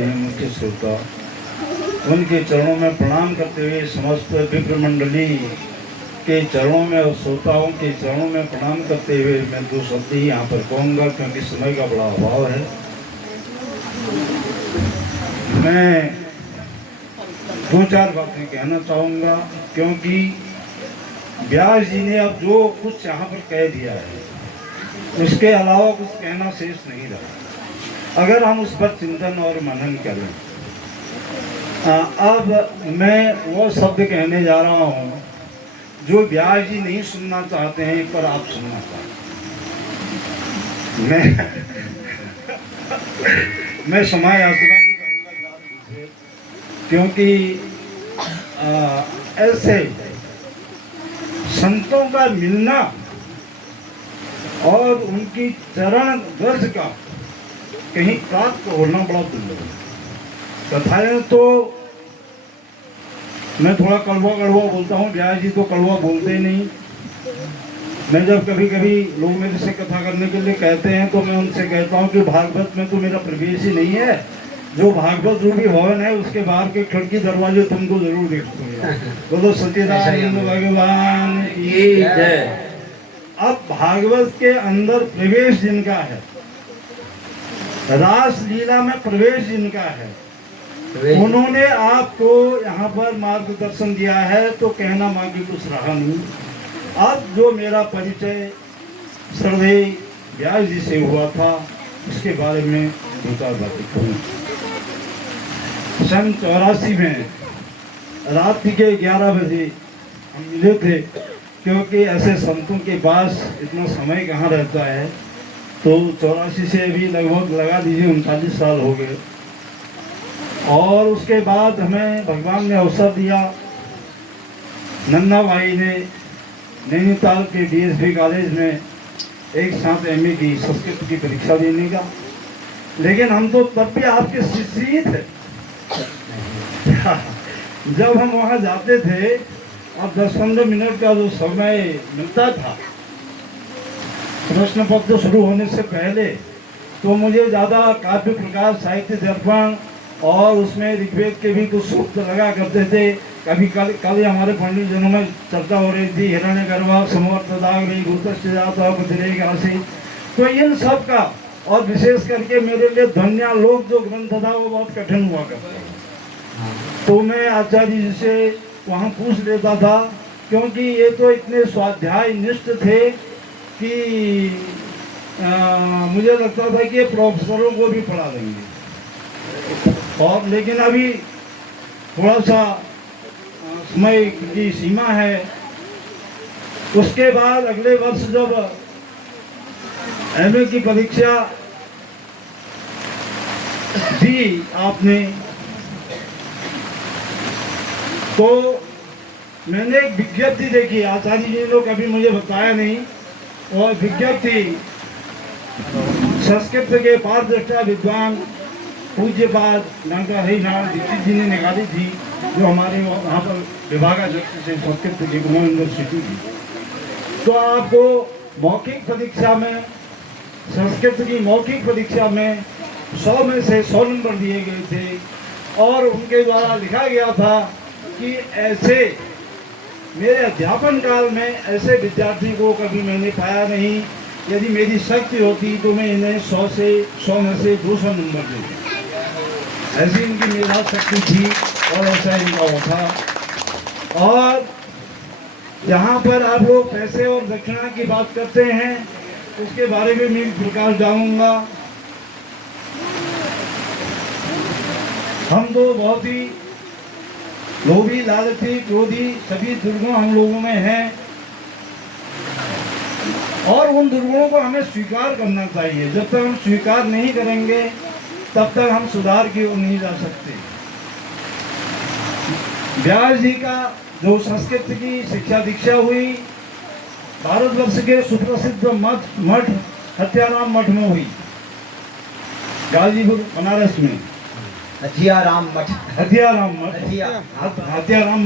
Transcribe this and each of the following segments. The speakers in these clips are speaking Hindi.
हैं मुख्य श्रोता, उनके चरणों में प्रणाम करते हुए समस्त विप्र मंडली के चरणों में और श्रोताओं के चरणों में प्रणाम करते हुए मैं दो शब्द ही यहाँ पर कहूँगा, क्योंकि समय का बड़ा अभाव है। मैं दो चार बातें कहना चाहूँगा, क्योंकि व्यास जी ने अब जो कुछ यहाँ पर कह दिया है उसके अलावा कुछ कहना शेष नहीं रहा, अगर हम उस पर चिंतन और मनन करें। अब मैं वो शब्द कहने जा रहा हूँ जो व्यास जी नहीं सुनना चाहते हैं, पर आप सुनना चाहते हैं। मैं समय आचरण भी करूँगा, क्योंकि ऐसे संतों का मिलना और उनकी चरण दर्श का कहीं प्राप्त होना बड़ा दुर्लभ है। कथाएं तो मैं थोड़ा कड़वा कड़वा बोलता हूँ, व्यास जी तो कड़वा बोलते ही नहीं। मैं जब कभी कभी लोग मेरे से कथा करने के लिए कहते हैं तो मैं उनसे कहता हूँ कि भागवत में तो मेरा प्रवेश ही नहीं है, जो भागवत रूपी भवन है उसके बाहर के खिड़की दरवाजे तुमको जरूर देखूंगा। बोलो सच्चिदानंद भगवान की जय। अब भागवत के अंदर प्रवेश जिनका है, रास लीला में प्रवेश जिनका है, उन्होंने आपको यहाँ पर मार्गदर्शन दिया है, तो कहना मांगी कुछ रहा नहीं। अब जो मेरा परिचय सर्वे व्यास जी से हुआ था उसके बारे में दो चार बातें कहूँ। सन 84 में रात के 11 बजे हम मिले थे, क्योंकि ऐसे संतों के पास इतना समय कहाँ रहता है। तो 84 से अभी लगभग लगा दीजिए 39 साल हो गए। और उसके बाद हमें भगवान ने अवसर दिया, नन्ना भाई ने नैनीताल के DSB कॉलेज में एक साथ MA की संस्कृत की परीक्षा देने का। लेकिन हम तो तब भी आपके शिष्य ही थे। जब हम वहाँ जाते थे और 10-15 मिनट का जो समय मिलता था प्रश्न पत्र शुरू होने से पहले, तो मुझे ज़्यादा काव्य प्रकाश, साहित्य दर्पण और उसमें ऋग्वेद के भी कुछ सूक्त लगा करते थे। कभी कल हमारे पंडित जनों में चर्चा हो रही थी, हिरण्यगर्भ समवर्तदाग्नि भूतस्य जाता बुद्धिरेक राशि। तो इन सब का, और विशेष करके मेरे लिए ध्वन्यालोक जो ग्रंथ था वो बहुत कठिन हुआ करता। तो मैं आचार्य जी से वहाँ पूछ लेता था, क्योंकि ये तो इतने स्वाध्याय निष्ठ थे कि मुझे लगता था कि ये प्रोफेसरों को भी पढ़ा देंगे। और लेकिन अभी थोड़ा सा समय की सीमा है। उसके बाद अगले वर्ष जब MA की परीक्षा दी आपने, तो मैंने एक विज्ञप्ति देखी, आचार्य जी ने कभी मुझे बताया नहीं, और विज्ञप्ति संस्कृत के पारदृष्टा विद्वान पूज्यपाद डॉक्टर हरिनारायण दीक्षित जी ने निकाली थी, जो हमारे वहाँ पर विभागाध्यक्ष से संस्कृत की यूनिवर्सिटी की। तो आपको मौखिक परीक्षा में, संस्कृत की मौखिक परीक्षा में 100 में से 100 नंबर दिए गए थे, और उनके द्वारा लिखा गया था कि ऐसे मेरे अध्यापन काल में ऐसे विद्यार्थी को कभी मैंने पाया नहीं। यदि मेरी शक्ति होती तो मैं इन्हें 100 में से 200 नंबर देता। ऐसी इनकी मेधा शक्ति थी और ऐसा इनका वो था। और जहाँ पर आप लोग पैसे और दक्षिणा की बात करते हैं, उसके बारे में मैं प्रकाश डालूंगा। हम तो बहुत ही लोभी, लालची, क्रोधी सभी दुर्गुण हम लोगों में हैं, और उन दुर्गुणों को हमें स्वीकार करना चाहिए। जब तक हम स्वीकार नहीं करेंगे तब तक हम सुधार की ओर नहीं जा सकते। व्यास जी का जो संस्कृत की शिक्षा दीक्षा हुई, भारतवर्ष के सुप्रसिद्ध मठ हत्याराम मठ में हुई, गाजीपुर बनारस में। हथियाराम मठ, हथियाराम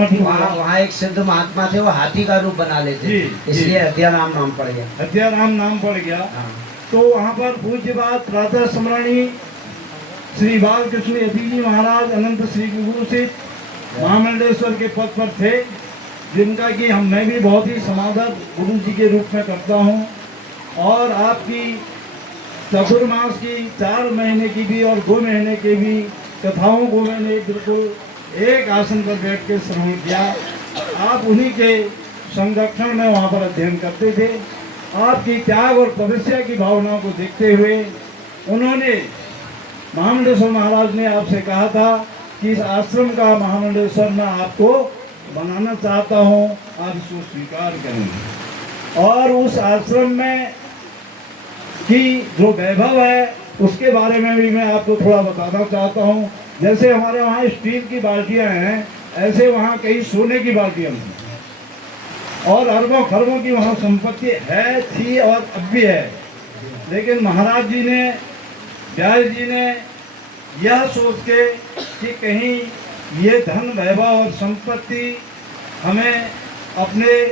मठ। वहाँ एक सिद्ध महात्मा थे, वो हाथी का रूप बना लेते, इसलिए हथियाराम नाम पड़ गया। हथियाराम नाम पड़ गया। तो वहाँ पर पूज्य बात प्रातः स्मरणी श्री बालकृष्ण यति जी महाराज अनंत श्री गुरु से महामंडलेश्वर के पद पर थे, जिनका कि मैं भी बहुत ही समादर गुरु जी के रूप में करता हूँ। और आपकी चतुर्मास की 4 महीने की भी और 2 महीने की भी कथाओं को मैंने बिल्कुल एक आसन पर बैठ के श्रवण किया। आप उन्हीं के संरक्षण में वहाँ पर अध्ययन करते थे। आपकी त्याग और तपस्या की भावनाओं को देखते हुए उन्होंने महामंडलेश्वर महाराज ने आपसे कहा था कि इस आश्रम का महामंडलेश्वर मैं आपको बनाना चाहता हूँ, आप इसको स्वीकार करें। और उस आश्रम में की जो वैभव है उसके बारे में भी मैं आपको थोड़ा बताना चाहता हूँ। जैसे हमारे वहाँ स्टील की बाल्टियाँ हैं, ऐसे वहाँ कई सोने की बाल्टियाँ हैं और अरबों खरबों की वहाँ संपत्ति है, थी और अब भी है। लेकिन महाराज जी ने, व्यास जी ने यह सोच के कि कहीं ये धन वैभव और संपत्ति हमें अपने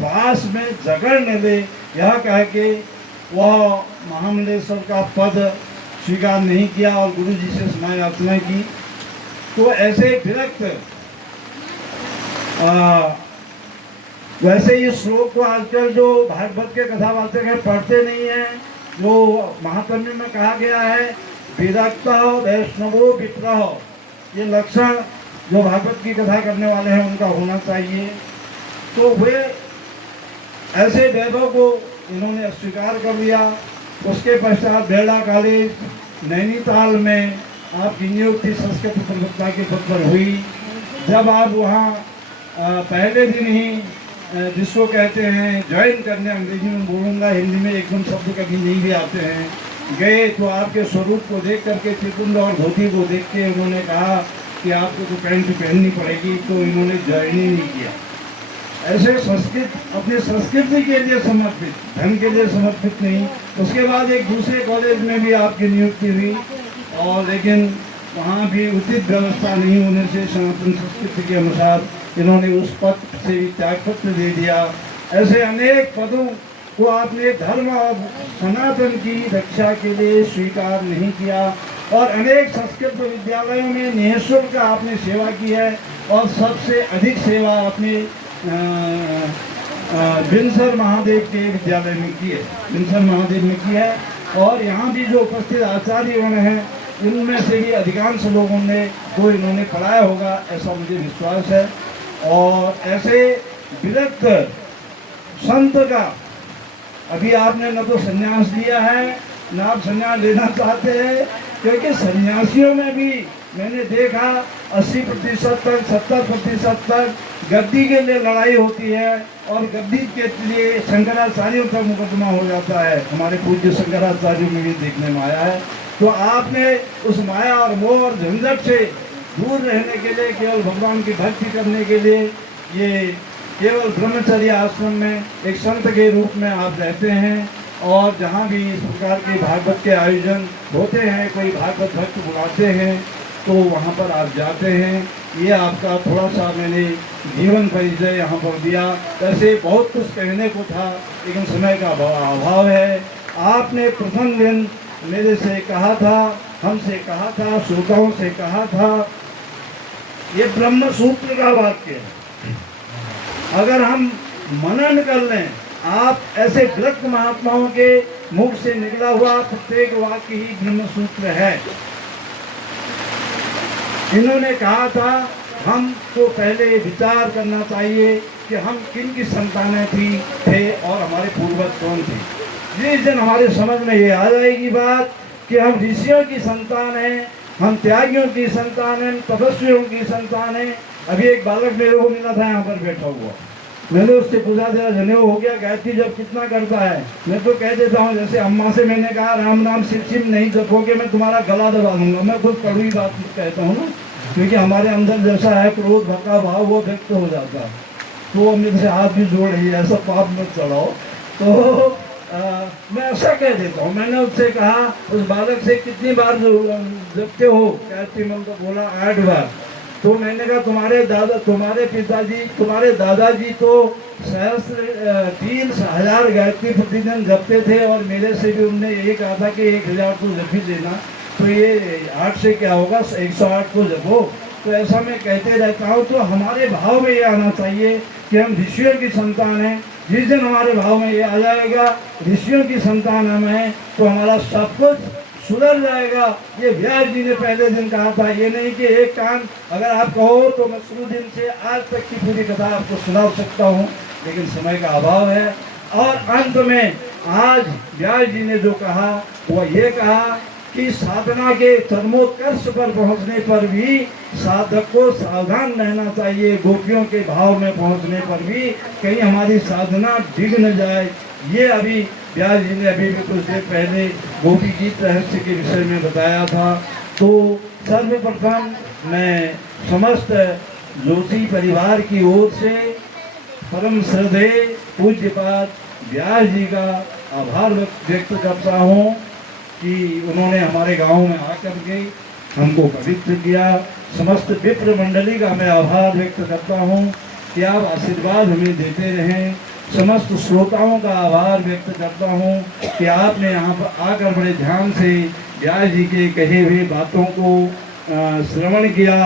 पास में जकड़ न ले, यह कह के वह महामंडलेश्वर का पद स्वीकार नहीं किया और गुरु जी से समाय याचना की। तो ऐसे विरक्त वैसे इस श्लोक को आजकल जो भागवत के कथावाचक है पढ़ते नहीं है। जो महात्म्य में कहा गया है विरक्त वैष्णवो विप्रह, ये लक्षण जो भागवत की कथा करने वाले हैं उनका होना चाहिए। तो वे ऐसे वैभव को इन्होंने अस्वीकार कर लिया। उसके पश्चात बेड़ा कॉलेज नैनीताल में आपकी नियुक्ति संस्कृत प्रवक्ता के पद पर हुई। जब आप वहाँ पहले दिन ही जिसको कहते हैं ज्वाइन करने, अंग्रेजी में बोलूँगा, हिंदी में एकदम शब्द कभी नहीं भी आते हैं, गए तो आपके स्वरूप को देख करके, त्रिपुंड और धोती को देख के उन्होंने कहा कि आपको तो पैंट पहननी पड़ेगी, तो इन्होंने ज्वाइन ही नहीं किया। ऐसे संस्कृत, अपने संस्कृति के लिए समर्पित, धन के लिए समर्पित नहीं। उसके बाद एक दूसरे कॉलेज में भी आपकी नियुक्ति हुई और लेकिन वहाँ भी उचित व्यवस्था नहीं होने से सनातन संस्कृति के अनुसार इन्होंने उस पद से भी त्यागपत्र दे दिया। ऐसे अनेक पदों को आपने धर्म और सनातन की रक्षा के लिए स्वीकार नहीं किया और अनेक संस्कृत विद्यालयों में निःशुल्क आपने सेवा की है और सबसे अधिक सेवा आपने बिनसर महादेव के विद्यालय में की है, बिनसर महादेव में की है। और यहाँ भी जो उपस्थित आचार्यगण हैं इनमें से भी अधिकांश लोगों ने को इन्होंने पढ़ाया होगा, ऐसा मुझे विश्वास है। और ऐसे विरक्त संत का अभी आपने न तो संन्यास लिया है न आप संन्यास लेना चाहते हैं, क्योंकि सन्यासियों में भी मैंने देखा 80% तक 70% तक गद्दी के लिए लड़ाई होती है और गद्दी के लिए शंकराचार्यों का मुकदमा हो जाता है। हमारे पूज्य शंकराचार्यों में भी देखने में आया है। तो आपने उस माया और मोह और झंझट से दूर रहने के लिए, केवल भगवान की भक्ति करने के लिए, ये केवल ब्रह्मचर्य आश्रम में एक संत के रूप में आप रहते हैं। और जहाँ भी इस प्रकार के भागवत के आयोजन होते हैं, कोई भागवत भक्त बुलाते हैं तो वहाँ पर आप जाते हैं। ये आपका थोड़ा सा मैंने जीवन परिचय यहाँ पर दिया। वैसे बहुत कुछ कहने को था लेकिन समय का अभाव है। आपने प्रथम दिन मेरे से कहा था, हमसे कहा था, श्रोताओं से कहा था, ये ब्रह्म सूत्र का वाक्य है, अगर हम मनन कर लें, आप ऐसे विरक्त महात्माओं के मुख से निकला हुआ प्रत्येक वाक्य ही ब्रह्म सूत्र है। इन्होंने कहा था हमको पहले विचार करना चाहिए कि हम किन की संतानें थे और हमारे पूर्वज कौन थे। जिस दिन हमारे समझ में ये आ जाएगी बात कि हम ऋषियों की संतान हैं, हम त्यागियों की संतान हैं, तपस्वियों की संतान हैं। अभी एक बालक मेरे को मिला था यहाँ पर बैठा हुआ, मैंने उससे पूछा तेरा जनेऊ हो गया, गायत्री जब कितना करता है? मैं तो कह देता हूँ, जैसे अम्मा से मैंने कहा राम नाम सिम नहीं जपोगे मैं तुम्हारा गला दबा दूंगा। मैं खुद कड़वी बात कहता हूँ ना, क्योंकि हमारे अंदर जैसा है क्रोध भक्का भाव वो व्यक्त हो जाता है। तो मेरे से हाथ भी जोड़ रही है, ऐसा पाप मत चढ़ाओ। तो मैं ऐसा कह देता हूँ। मैंने उससे कहा, उस बालक से कितनी बार जपते हो गायत्री मंत्र? तो बोला 8 बार। तो मैंने कहा तुम्हारे पिताजी, तुम्हारे दादाजी तो 3,000 गायत्री प्रतिदिन जपते थे और मेरे से भी उनने यही कहा था कि 1000 तो जप ही देना। तो तो ये 8 से क्या होगा, 108 को जपो। तो ऐसा मैं कहते रहता हूँ। तो हमारे भाव में ये आना चाहिए कि हम ऋषियों की संतान हैं। जिस दिन हमारे भाव में ये आ जाएगा ऋषियों की संतान हम हैं, तो हमारा सब कुछ सुधर जाएगा। ये व्यास जी ने पहले दिन कहा था। ये नहीं कि एक कान अगर आप कहो तो मैं शुरू दिन से आज तक की पूरी कथा आपको सुना सकता हूँ, लेकिन समय का अभाव है। और अंत में आज व्यास जी ने जो कहा वह ये कहा कि साधना के चरमोत्कर्ष पर पहुंचने पर भी साधक को सावधान रहना चाहिए। गोपियों के भाव में पहुंचने पर भी कहीं हमारी साधना डिग न जाए। ये अभी व्यास जी ने अभी भी कुछ देर पहले गोपी गीत रहस्य के विषय में बताया था। तो सर्वप्रथम मैं समस्त जोशी परिवार की ओर से परम श्रद्धेय पूज्यपाद व्यास जी का आभार व्यक्त करता हूँ कि उन्होंने हमारे गांव में आकर के हमको पवित्र किया। समस्त विप्र मंडली का मैं आभार व्यक्त करता हूँ कि आप आशीर्वाद हमें देते रहें। समस्त श्रोताओं का आभार व्यक्त करता हूँ कि आपने यहाँ पर आकर बड़े ध्यान से व्यास जी के कहे हुए बातों को श्रवण किया।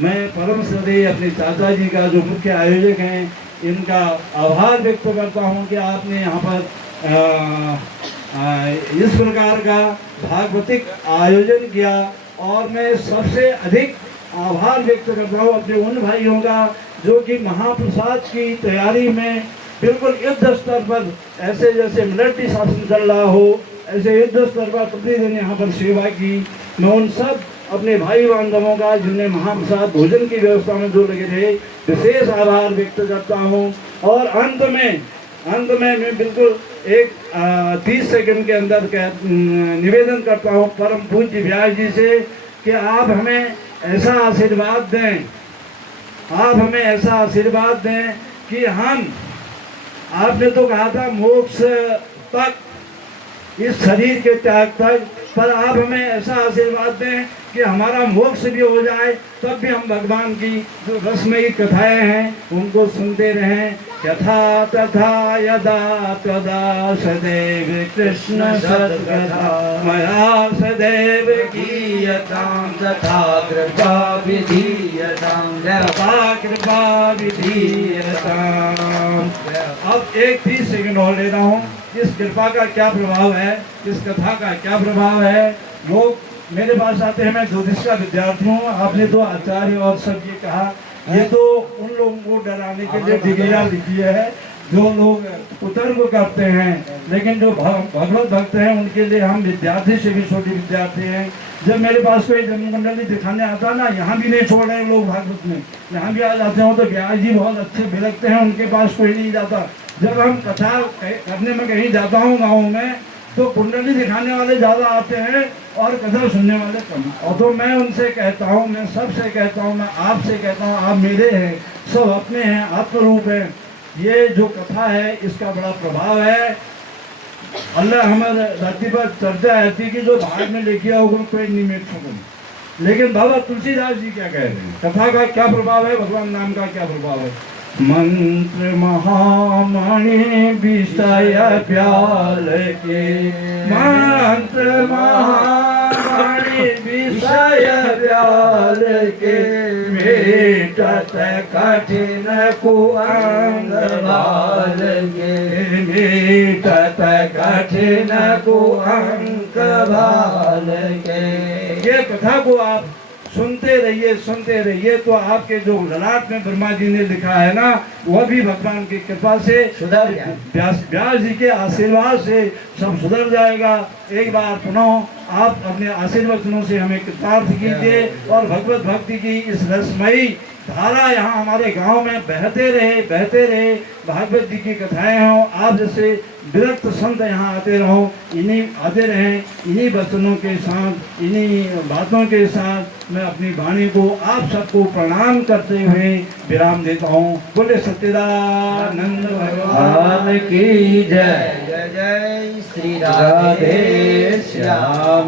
मैं परम श्रद्धेय अपने चाचा जी का जो मुख्य आयोजक हैं इनका आभार व्यक्त करता हूँ कि आपने यहाँ पर इस प्रकार का भागवतिक आयोजन किया। और मैं सबसे अधिक आभार व्यक्त करता हूँ अपने उन भाइयों का जो कि महाप्रसाद की तैयारी में बिल्कुल युद्ध स्तर पर, ऐसे जैसे मिलिट्री शासन चल रहा हो ऐसे युद्ध स्तर पर प्रतिदिन यहाँ पर सेवा की। मैं उन सब अपने भाई बांधवों का जिनने महाप्रसाद भोजन की व्यवस्था में जो लगे थे विशेष आभार व्यक्त करता हूँ। और अंत में मैं बिल्कुल एक 30 सेकंड के अंदर निवेदन करता हूँ परम पूज्य व्यास जी से कि आप हमें ऐसा आशीर्वाद दें, आप हमें ऐसा आशीर्वाद दें कि हम, आपने तो कहा था मोक्ष तक, इस शरीर के त्याग तक, पर आप हमें ऐसा आशीर्वाद दें कि हमारा मोक्ष भी हो जाए तब भी हम भगवान की जो रसमयी कथाएं हैं उनको सुनते रहें। यथा तथा यदा तदा सदैव कृष्ण सत्कथा मया सदैव गीयतां तथा कृपा विधीयतां तथा कृपा विधीयतां। अब एक 30 सेकंड और ले रहा हूँ। इस कृपा का क्या प्रभाव है, इस कथा का क्या प्रभाव है। लोग मेरे पास आते हैं, मैं ज्योतिष का विद्यार्थी हूँ। आपने तो आचार्य और सब ये कहा, ये तो उन लोगों को डराने के लिए डिग्रियाँ लिखी है जो लोग कुतर्क करते हैं, लेकिन जो भगवत भक्त हैं उनके लिए हम विद्यार्थी से भी छोटे विद्यार्थी हैं। जब मेरे पास कोई जन्मकुंडली दिखाने आता ना, यहाँ भी नहीं छोड़ रहे लोग भागवत में, यहाँ भी आ जाते हो तो व्यास जी बहुत अच्छे भिलकते हैं, उनके पास कोई नहीं जाता। जब हम कथा करने में कहीं जाता हूँ गाँव में तो कुंडली दिखाने वाले ज़्यादा आते हैं और कथा सुनने वाले कम। और तो मैं उनसे कहता हूँ, मैं सबसे कहता हूँ, मैं आपसे कहता हूँ, आप मेरे हैं, सब अपने हैं, आत्मरूप हैं। ये जो कथा है इसका बड़ा प्रभाव है। अल्लाह हमारे धरती पर चर्चा है कि जो भाग में लेके आओगे कोई नहीं मिट सको। लेकिन बाबा तुलसीदास जी क्या कह रहे हैं, कथा का क्या प्रभाव है, भगवान नाम का क्या प्रभाव है। मंत्र महामणि विषय प्याल के, मंत्र महामणि विषय प्याल के, मेटत कठिन कुअंग बाल के, मेटत कठिन कुअंग बाल के। ये कथा को आप सुनते रहिए तो आपके जो ललाट में ब्रह्मा जी ने लिखा है ना, वह भी भगवान की कृपा से सुधर गया। व्यास जी के आशीर्वाद से सब सुधर जाएगा। एक बार पुनः आप अपने आशीर्वचनों से हमें कृतार्थ कीजिए और भगवत भक्ति की इस रसमयी धारा यहाँ हमारे गांव में बहते रहे। भागवत जी की कथाएं हों, आप जैसे विरक्त संत यहाँ आते रहें। इन्हीं वचनों के साथ, इन्हीं बातों के साथ मैं अपनी वाणी को आप सबको प्रणाम करते हुए विराम देता हूँ। बोले सच्चिदानंद भगवान की जय। जय जय श्री राधे श्याम।